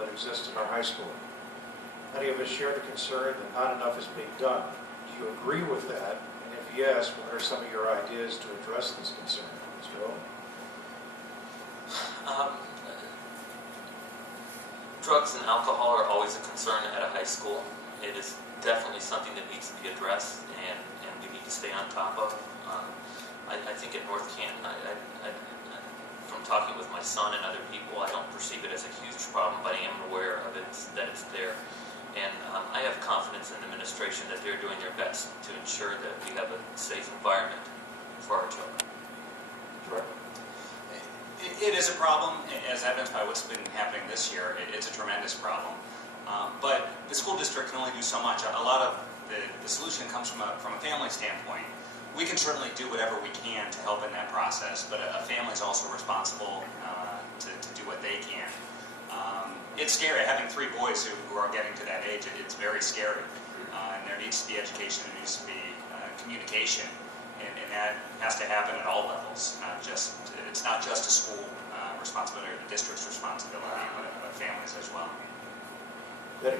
that exists in our high school. Many of us share the concern that not enough is being done. Do you agree with that? And if yes, what are some of your ideas to address this concern? Mr. Boe? Drugs and alcohol are always a concern at a high school. It is definitely something that needs to be addressed and we need to stay on top of. I think at North Canton, from talking with my son and other people, I don't perceive it as a huge problem, but I am aware of it, that it's there. And I have confidence in the administration that they're doing their best to ensure that we have a safe environment for our children. Sure. It is a problem, as evidenced by what's been happening this year. It's a tremendous problem. But the school district can only do so much. A lot of the solution comes from a family standpoint. We can certainly do whatever we can to help in that process, but a family is also responsible to do what they can. It's scary. Having 3 boys who are getting to that age, it's very scary. And there needs to be education, there needs to be communication, and that has to happen at all levels. It's not just a school responsibility or the district's responsibility, but families as well. Betty?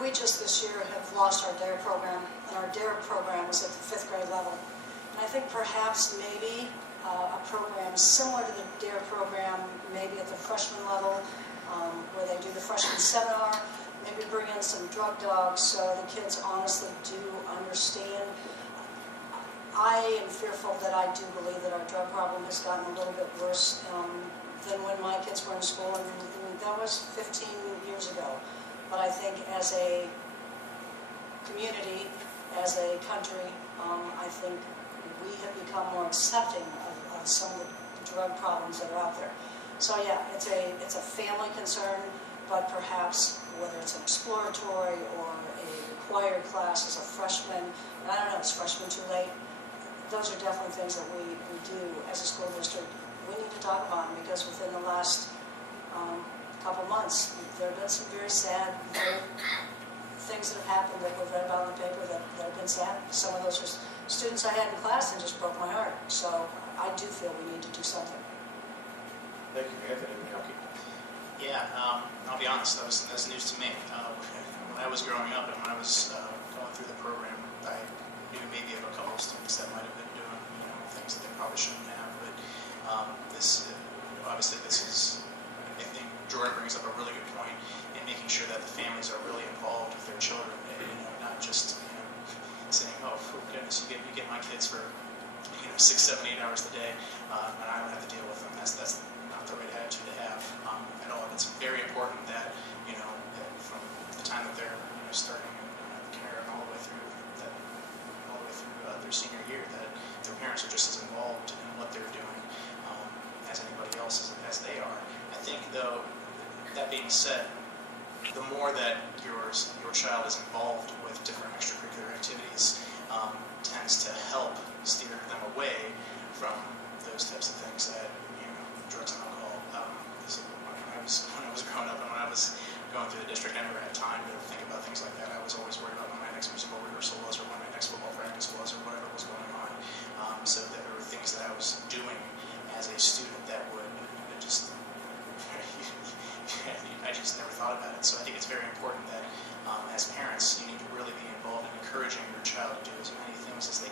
We just this year have lost our DARE program, and our DARE program was at the 5th grade level. And I think perhaps maybe a program similar to the DARE program, maybe at the freshman level, where they do the freshman seminar, maybe bring in some drug dogs so the kids honestly do understand. I am fearful that I do believe that our drug problem has gotten a little bit worse than when my kids were in school, and that was 15 years ago. But I think as a community, as a country, I think we have become more accepting of some of the drug problems that are out there. So yeah, it's a family concern, but perhaps whether it's an exploratory or a required class as a freshman, and I don't know, is freshman too late? Those are definitely things that we do as a school district. We need to talk about them because within the last couple months, there have been some very sad things that have happened that we've read about in the paper that have been sad. Some of those are students I had in class and just broke my heart. So I do feel we need to do something. Thank you, Anthony. Yeah, I'll be honest, that's news to me. When I was growing up and when I was going through the program, I knew maybe of a couple of students that might have been doing things that they probably shouldn't have. But obviously this is, I think Jordan brings up a really good point in making sure that the families are really involved with their children, and, not just saying, oh, for goodness, you get my kids for 6, 7, 8 hours a day, and I don't have to deal with them. That's not the right attitude to have at all. It's very important that from the time that they're starting kindergarten all the way through their senior year, that their parents are just as involved in what they're doing as anybody else as they are. I think, though, that being said, the more that your child is involved with different extracurricular activities tends to help steer them away from those types of things that drugs and alcohol. When I was growing up and when I was going through the district, I never had time to think about things like that. I was always worried about when my next musical rehearsal was, or when my next football practice was, or whatever was going on. So there were things that I was doing as a student that would just I just never thought about it. So I think it's very important that as parents, you need to really be involved in encouraging your child to do as many things as they